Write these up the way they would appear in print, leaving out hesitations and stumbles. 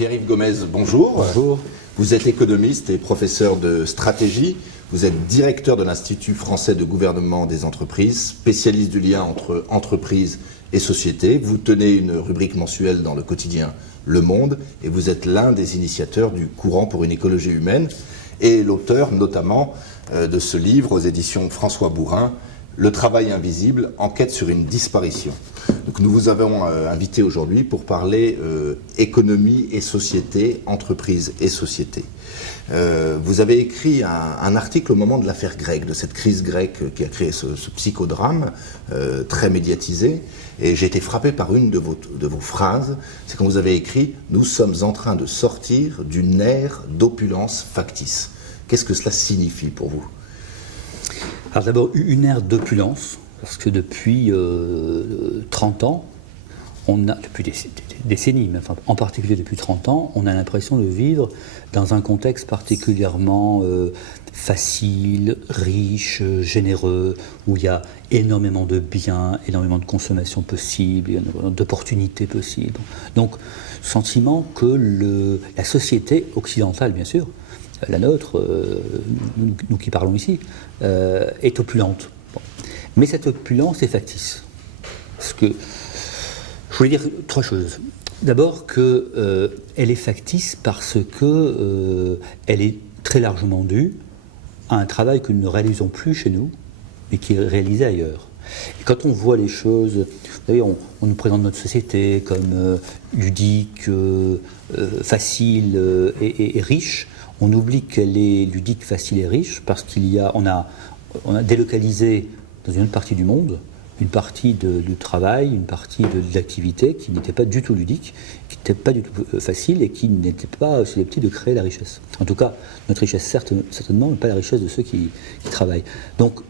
Pierre-Yves Gomez, bonjour. Bonjour. Vous êtes économiste et professeur de stratégie. Vous êtes directeur de l'Institut français de gouvernement des entreprises, spécialiste du lien entre entreprise et société. Vous tenez une rubrique mensuelle dans le quotidien Le Monde et vous êtes l'un des initiateurs du courant pour une écologie humaine et l'auteur notamment de ce livre aux éditions François Bourin, Le travail invisible, enquête sur une disparition. Donc nous vous avons invité aujourd'hui pour parler économie et société, entreprise et société. Vous avez écrit un article au moment de l'affaire grecque, de cette crise grecque qui a créé ce psychodrame très médiatisé. Et j'ai été frappé par une de vos phrases. C'est quand vous avez écrit « Nous sommes en train de sortir d'une ère d'opulence factice ». Qu'est-ce que cela signifie pour vous ? Alors d'abord, une ère d'opulence, parce que depuis 30 ans, depuis des décennies, mais enfin, en particulier depuis 30 ans, on a l'impression de vivre dans un contexte particulièrement facile, riche, généreux, où il y a énormément de biens, énormément de consommation possible, énormément d'opportunités possibles. Donc, sentiment que la société occidentale, bien sûr, la nôtre, nous qui parlons ici, est opulente. Bon. Mais cette opulence est factice. Parce que, je voulais dire trois choses. D'abord qu'elle est factice parce qu'elle est très largement due à un travail que nous ne réalisons plus chez nous, mais qui est réalisé ailleurs. Et quand on voit les choses, vous savez, on nous présente notre société comme ludique, facile et riche. On oublie qu'elle est ludique, facile et riche parce qu'on a délocalisé dans une autre partie du monde une partie du travail, une partie de l'activité qui n'était pas du tout ludique, qui n'était pas du tout facile et qui n'était pas susceptible de créer la richesse. En tout cas, notre richesse certainement, mais pas la richesse de ceux qui travaillent. Donc,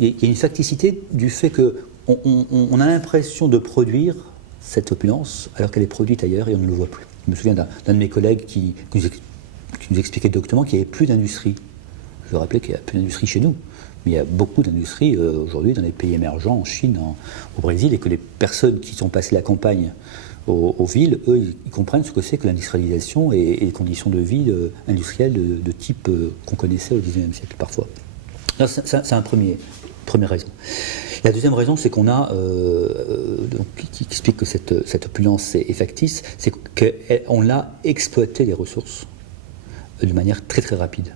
il y a une facticité du fait qu'on a l'impression de produire cette opulence alors qu'elle est produite ailleurs et on ne le voit plus. Je me souviens d'un de mes collègues qui nous expliquait doctement qu'il n'y avait plus d'industrie. Je veux rappeler qu'il n'y a plus d'industrie chez nous, mais il y a beaucoup d'industries aujourd'hui dans les pays émergents, en Chine, au Brésil, et que les personnes qui sont passées la campagne aux villes, eux, ils comprennent ce que c'est que l'industrialisation et les conditions de vie industrielles de type qu'on connaissait au XIXe siècle parfois. C'est un première raison. La deuxième raison, c'est qu'on a, qui explique que cette opulence est factice, c'est qu'on a exploité les ressources de manière très très rapide.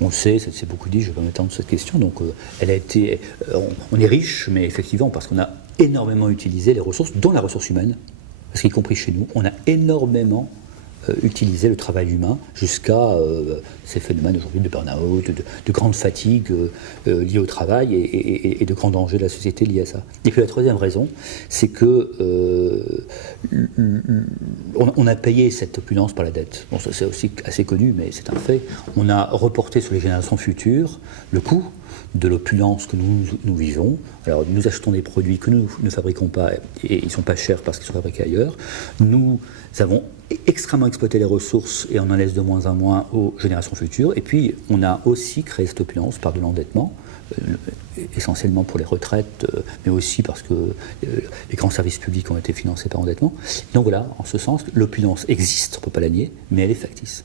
On le sait, c'est beaucoup dit, je ne vais pas m'étendre sur cette question, donc on est riche, mais effectivement, parce qu'on a énormément utilisé les ressources, dont la ressource humaine, parce qu'y compris chez nous, on a énormément utilisé le travail humain jusqu'à ces phénomènes aujourd'hui de burn-out, de grande fatigue liée au travail et de grands dangers de la société liés à ça. Et puis la troisième raison, c'est que on a payé cette opulence par la dette. Bon, ça c'est aussi assez connu, mais c'est un fait. On a reporté sur les générations futures le coût de l'opulence que nous vivons. Alors nous achetons des produits que nous ne fabriquons pas et ils ne sont pas chers parce qu'ils sont fabriqués ailleurs. Nous avons extrêmement exploité les ressources et on en laisse de moins en moins aux générations futures. Et puis on a aussi créé cette opulence par de l'endettement, essentiellement pour les retraites, mais aussi parce que les grands services publics ont été financés par endettement. Donc voilà, en ce sens, l'opulence existe, on ne peut pas la nier, mais elle est factice.